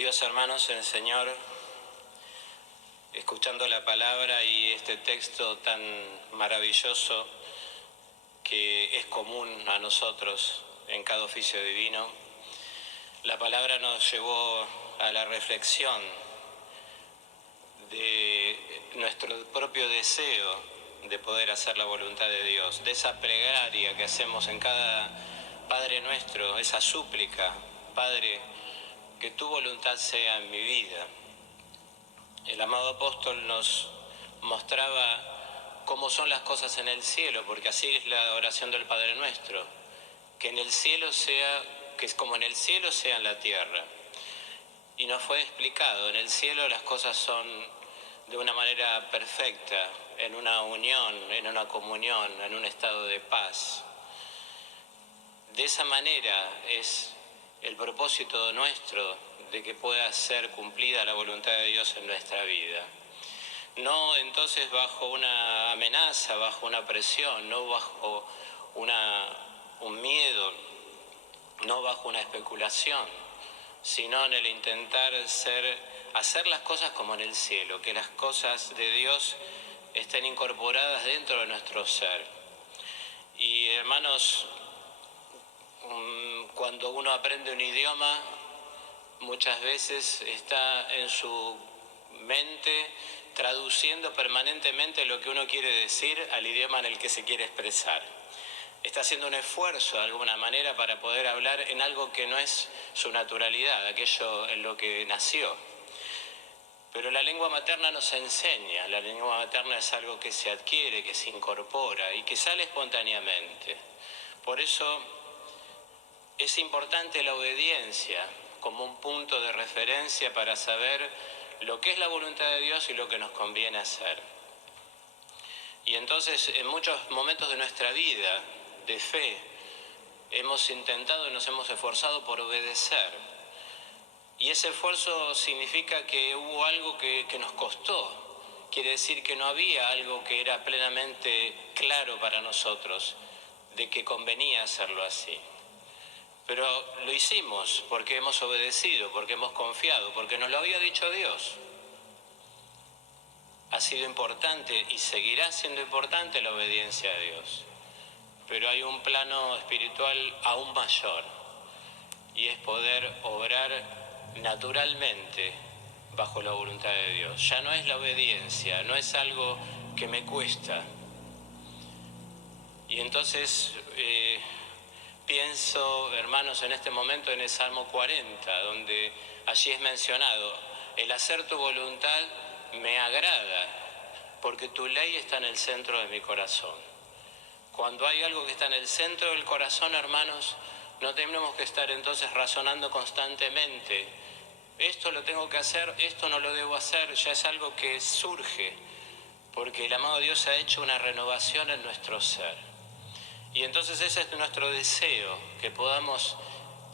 Queridos hermanos en el Señor, escuchando la palabra y este texto tan maravilloso que es común a nosotros en cada oficio divino, la palabra nos llevó a la reflexión de nuestro propio deseo de poder hacer la voluntad de Dios, de esa plegaria que hacemos en cada Padre Nuestro, esa súplica: Padre, que tu voluntad sea en mi vida. El amado apóstol nos mostraba cómo son las cosas en el cielo, porque así es la oración del Padre Nuestro, que en el cielo sea, que es como en el cielo sea en la tierra. Y nos fue explicado, en el cielo las cosas son de una manera perfecta, en una unión, en una comunión, en un estado de paz. De esa manera es el propósito nuestro de que pueda ser cumplida la voluntad de Dios en nuestra vida. No entonces bajo una amenaza, bajo una presión, no bajo un miedo, no bajo una especulación, sino en el intentar hacer las cosas como en el cielo, que las cosas de Dios estén incorporadas dentro de nuestro ser. Y hermanos, cuando uno aprende un idioma, muchas veces está en su mente traduciendo permanentemente lo que uno quiere decir al idioma en el que se quiere expresar. Está haciendo un esfuerzo de alguna manera para poder hablar en algo que no es su naturalidad, aquello en lo que nació. Pero la lengua materna nos enseña, la lengua materna es algo que se adquiere, que se incorpora y que sale espontáneamente. Por eso es importante la obediencia como un punto de referencia para saber lo que es la voluntad de Dios y lo que nos conviene hacer. Y entonces, en muchos momentos de nuestra vida de fe, hemos intentado y nos hemos esforzado por obedecer. Y ese esfuerzo significa que hubo algo que nos costó. Quiere decir que no había algo que era plenamente claro para nosotros, de que convenía hacerlo así. Pero lo hicimos porque hemos obedecido, porque hemos confiado, porque nos lo había dicho Dios. Ha sido importante y seguirá siendo importante la obediencia a Dios. Pero hay un plano espiritual aún mayor, y es poder obrar naturalmente bajo la voluntad de Dios. Ya no es la obediencia, no es algo que me cuesta. Y entonces pienso, hermanos, en este momento en el Salmo 40, donde allí es mencionado: el hacer tu voluntad me agrada, porque tu ley está en el centro de mi corazón. Cuando hay algo que está en el centro del corazón, hermanos, no tenemos que estar entonces razonando constantemente: esto lo tengo que hacer, esto no lo debo hacer. Ya es algo que surge, porque el amado Dios ha hecho una renovación en nuestro ser. Y entonces ese es nuestro deseo, que podamos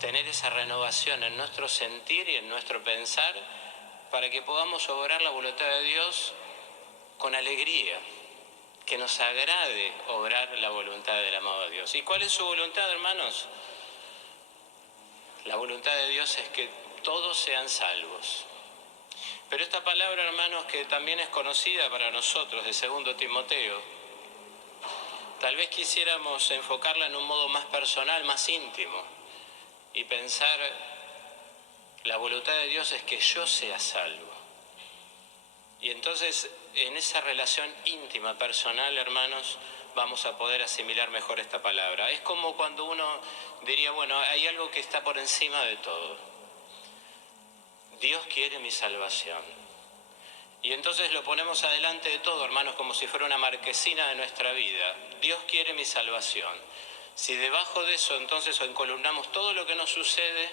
tener esa renovación en nuestro sentir y en nuestro pensar, para que podamos obrar la voluntad de Dios con alegría, que nos agrade obrar la voluntad del amado Dios. ¿Y cuál es su voluntad, hermanos? La voluntad de Dios es que todos sean salvos. Pero esta palabra, hermanos, que también es conocida para nosotros de 2 Timoteo, tal vez quisiéramos enfocarla en un modo más personal, más íntimo, y pensar: la voluntad de Dios es que yo sea salvo. Y entonces, en esa relación íntima, personal, hermanos, vamos a poder asimilar mejor esta palabra. Es como cuando uno diría: bueno, hay algo que está por encima de todo. Dios quiere mi salvación. Y entonces lo ponemos adelante de todo, hermanos, como si fuera una marquesina de nuestra vida. Dios quiere mi salvación. Si debajo de eso entonces encolumnamos todo lo que nos sucede,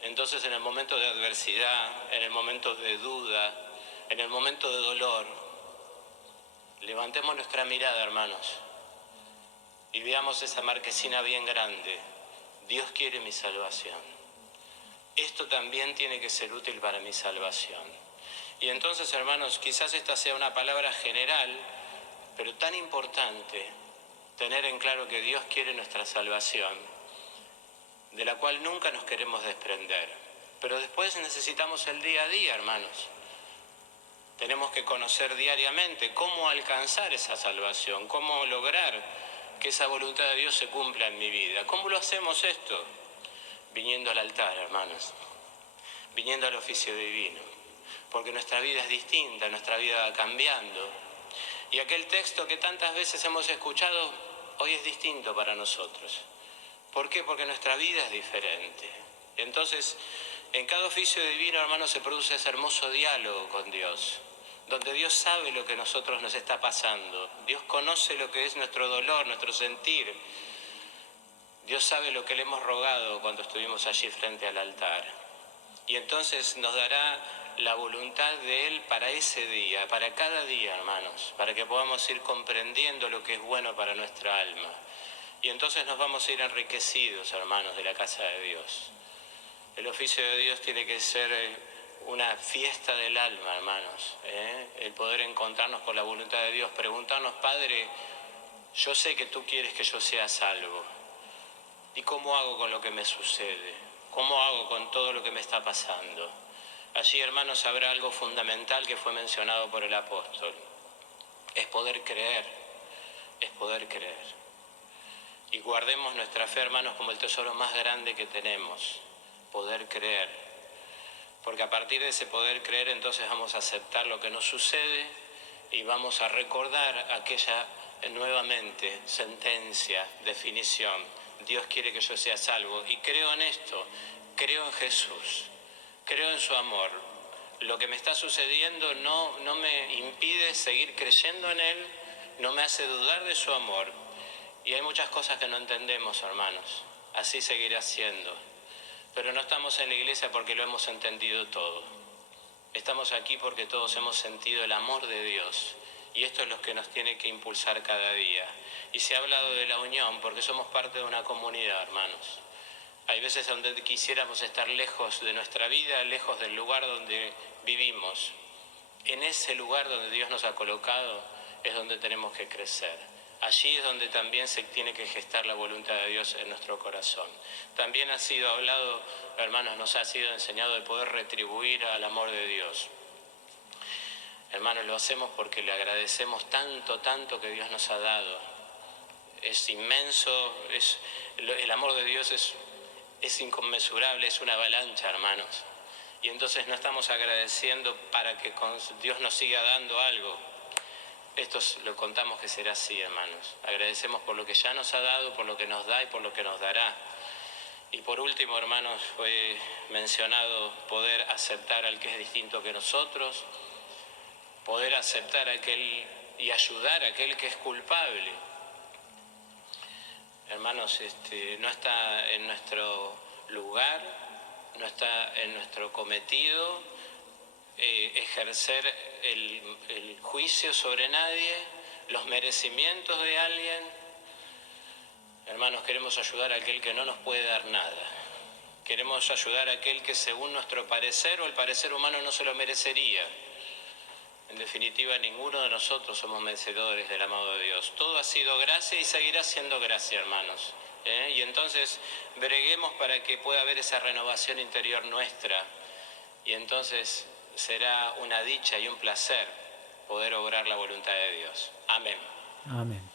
entonces en el momento de adversidad, en el momento de duda, en el momento de dolor, levantemos nuestra mirada, hermanos, y veamos esa marquesina bien grande: Dios quiere mi salvación. Esto también tiene que ser útil para mi salvación. Y entonces, hermanos, quizás esta sea una palabra general, pero tan importante, tener en claro que Dios quiere nuestra salvación, de la cual nunca nos queremos desprender. Pero después necesitamos el día a día, hermanos. Tenemos que conocer diariamente cómo alcanzar esa salvación, cómo lograr que esa voluntad de Dios se cumpla en mi vida. ¿Cómo lo hacemos esto? Viniendo al altar, hermanos, viniendo al oficio divino, porque nuestra vida es distinta, nuestra vida va cambiando. Y aquel texto que tantas veces hemos escuchado, hoy es distinto para nosotros. ¿Por qué? Porque nuestra vida es diferente. Entonces, en cada oficio divino, hermanos, se produce ese hermoso diálogo con Dios, donde Dios sabe lo que a nosotros nos está pasando. Dios conoce lo que es nuestro dolor, nuestro sentir. Dios sabe lo que le hemos rogado cuando estuvimos allí frente al altar. Y entonces nos dará la voluntad de Él para ese día, para cada día, hermanos, para que podamos ir comprendiendo lo que es bueno para nuestra alma. Y entonces nos vamos a ir enriquecidos, hermanos, de la casa de Dios. El oficio de Dios tiene que ser una fiesta del alma, hermanos. El poder encontrarnos con la voluntad de Dios, preguntarnos, Padre, yo sé que tú quieres que yo sea salvo. ¿Y cómo hago con lo que me sucede? ¿Cómo hago con todo lo que me está pasando? Allí, hermanos, habrá algo fundamental que fue mencionado por el apóstol. Es poder creer, es poder creer. Y guardemos nuestra fe, hermanos, como el tesoro más grande que tenemos, poder creer. Porque a partir de ese poder creer, entonces vamos a aceptar lo que nos sucede y vamos a recordar aquella nuevamente sentencia, definición. Dios quiere que yo sea salvo y creo en esto, creo en Jesús, creo en su amor. Lo que me está sucediendo no me impide seguir creyendo en Él, no me hace dudar de su amor. Y hay muchas cosas que no entendemos, hermanos, así seguirá siendo. Pero no estamos en la iglesia porque lo hemos entendido todo. Estamos aquí porque todos hemos sentido el amor de Dios. Y esto es lo que nos tiene que impulsar cada día. Y se ha hablado de la unión porque somos parte de una comunidad, hermanos. Hay veces donde quisiéramos estar lejos de nuestra vida, lejos del lugar donde vivimos. En ese lugar donde Dios nos ha colocado es donde tenemos que crecer. Allí es donde también se tiene que gestar la voluntad de Dios en nuestro corazón. También ha sido hablado, hermanos, nos ha sido enseñado de poder retribuir al amor de Dios. Hermanos, lo hacemos porque le agradecemos tanto que Dios nos ha dado. Es inmenso, el amor de Dios es inconmensurable, es una avalancha, hermanos. Y entonces no estamos agradeciendo para que Dios nos siga dando algo. Esto lo contamos que será así, hermanos. Agradecemos por lo que ya nos ha dado, por lo que nos da y por lo que nos dará. Y por último, hermanos, fue mencionado poder aceptar al que es distinto que nosotros, poder aceptar a aquel y ayudar a aquel que es culpable. Hermanos, no está en nuestro lugar, no está en nuestro cometido ejercer el juicio sobre nadie, los merecimientos de alguien. Hermanos, queremos ayudar a aquel que no nos puede dar nada. Queremos ayudar a aquel que según nuestro parecer o el parecer humano no se lo merecería. En definitiva, ninguno de nosotros somos merecedores del amado de Dios. Todo ha sido gracia y seguirá siendo gracia, hermanos. Y entonces breguemos para que pueda haber esa renovación interior nuestra. Y entonces será una dicha y un placer poder obrar la voluntad de Dios. Amén. Amén.